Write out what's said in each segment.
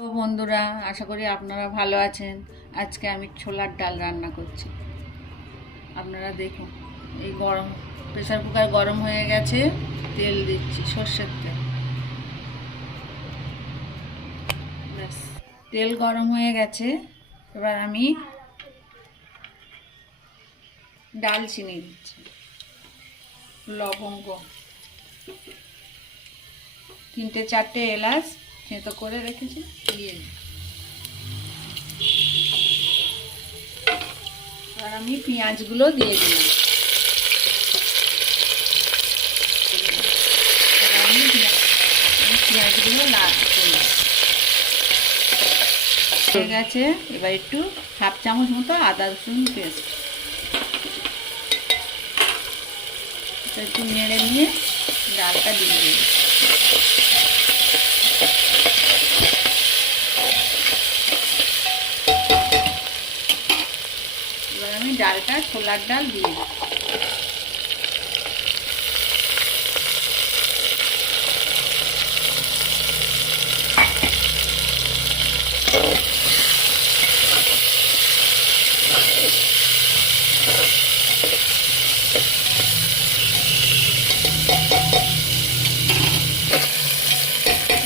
তো বন্ধুরা, আশা করি আপনারা ভালো আছেন। আজকে আমি ছোলার ডাল রান্না করছি। আপনারা দেখুন, এই গরম প্রেসার কুকার গরম হয়ে গেছে, তেল দিচ্ছি, সর্ষের তেল। ব্যাস, তেল গরম হয়ে গেছে। এবার আমি ডালচিনি দিচ্ছি, লবঙ্গ, 3-4টে এলাচ থেঁতো করে রেখেছি, দিয়ে দিই। আর আমি পেঁয়াজগুলো দিয়ে দিলাম। আমি পেঁয়াজগুলো লাল করলাম হয়ে গেছে। এবার একটু হাফ চামচ মতো আদা রসুন পেস্ট একটু নেড়ে নিয়ে ডালটা দিয়ে দেবো। এবার আমি ডালটা, ছোলার ডাল দিয়ে দিই।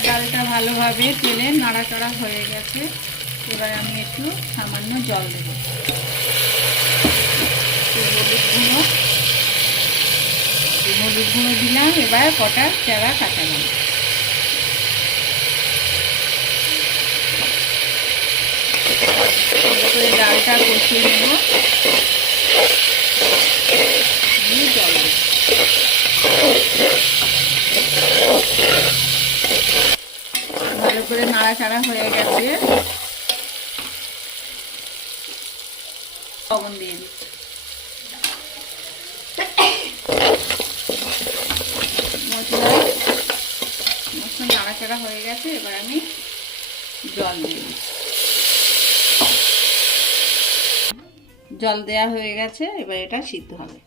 ডালটা ভালোভাবে তেলে নাড়াচাড়া হয়ে গেছে। এবার আমি একটু সামান্য জল দেব। হলুদ গুঁড়ো দিলাম। এবার কটা চারা কাটালাম। করে ডালটা কষিয়ে নেব। জল দেব। ভালো করে নাড়াচাড়া হয়ে গেছে। লবণ দিয়ে দিচ্ছি। মশলা নাড়াচাড়া হয়ে গেছে। এবার আমি জল দিয়ে দিচ্ছি। জল দেয়া হয়ে গেছে। এবার এটা সিদ্ধ হবে।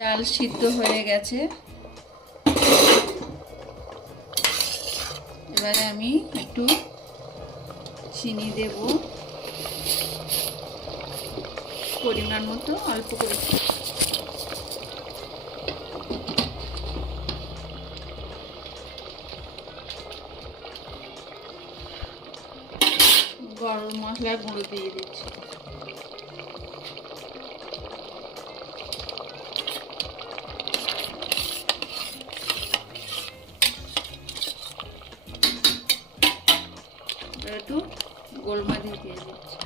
ডাল সিদ্ধ হয়ে গেছে। এবারে আমি একটু চিনি দেব, পরিমাণ মতো, অল্প করে। গরম মশলার গুঁড়ো দিয়ে দিচ্ছি। একটু গোলমরিচ দিয়ে দিচ্ছি।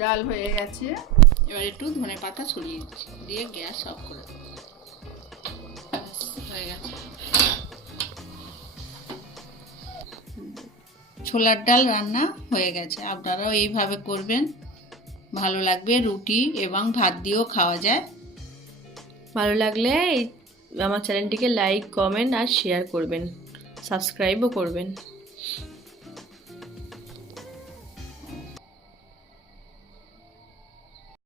ডাল হয়ে গেছে। এবার একটু ধনেপাতা ছড়িয়ে দিচ্ছি, দিয়ে গ্যাস অফ করে হয়ে গেছে। ছোলার ডাল রান্না হয়ে গেছে। আপনারাও এইভাবে করবেন, ভালো লাগবে। রুটি এবং ভাত দিয়েও খাওয়া যায়। ভালো লাগলে আমার চ্যানেলটিকে লাইক, কমেন্ট আর শেয়ার করবেন, সাবস্ক্রাইবও করবেন।